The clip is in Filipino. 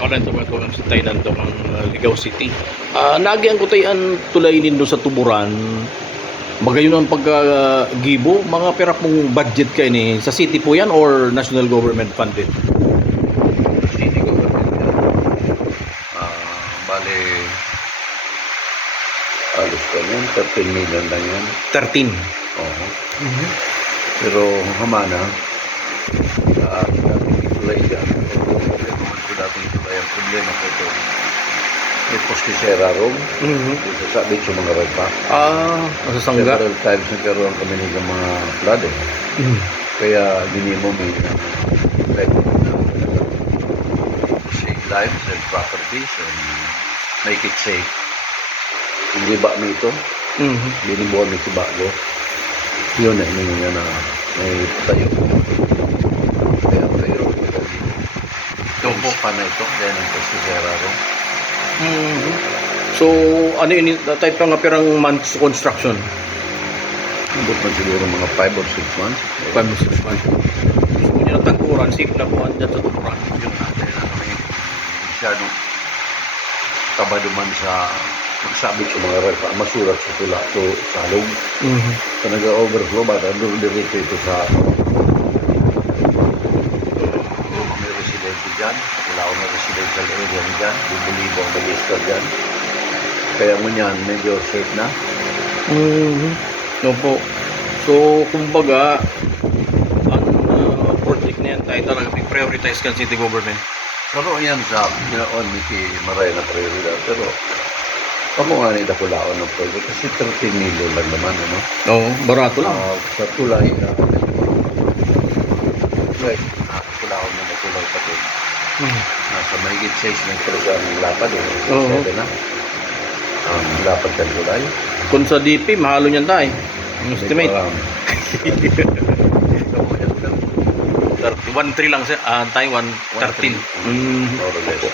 Kaulan to mga sa Thailand to ang Ligao City. Nagi ang kutayan tulay nindo sa tuburan. Magayon ang paggibo, mga pera pong budget kay ni sa city po yan or national government funded? City government yan. Bale, alos ko yan, 13 million lang yan. 13. Oo. Pero hamana, dating tulay yan. Dating tulay ang problema ko ito. May postisera room. Dito sa beach yung mga ragpa. Masasangga. Several times nagkaroon kami ng mga flood eh. Kaya ginimo may save lives and properties and make it safe. Hindi ba mo ito? Binibuhan mo si Bago. Yun na hindi nga na may tayo. Kaya tayo. Ito pa na ito. Kaya ng postisera room. So, ano yun, type ng pirang months construction? Abot man siguro mga 5 or 6 months. 5 or 6 months. Gusto nyo na tangkuran, safe na po andyan sa tuburan. Yun natin na kami masyadong kabaduman sa magsabit sa mga ref, masurat sa tula to salog. So nag-overflow ba? Doon dirito ito sa may residente dyan. Wala akong residential area dyan. Bubulibo ang mag-istar dyan. Kaya mo yan, medyo safe na. No po. So, kumbaga, ang project na yan tayo talaga prioritize kan city government. Pero yan sa ginaon ni Maray na prioridad. Pero ako nga nila kulaon ng project kasi 13 million lang naman. Ano? Oo, barato lang. Sa tulay na kulaon na tulay pa din. Nasa mahigit 6 metros ang lapad. Oo. 7 na. Ang lapad sa tulay. Kung sa DP, mahalo niyan tayo. Ang estimate. 1.3 lang siya. Tayo 1.13. Opo.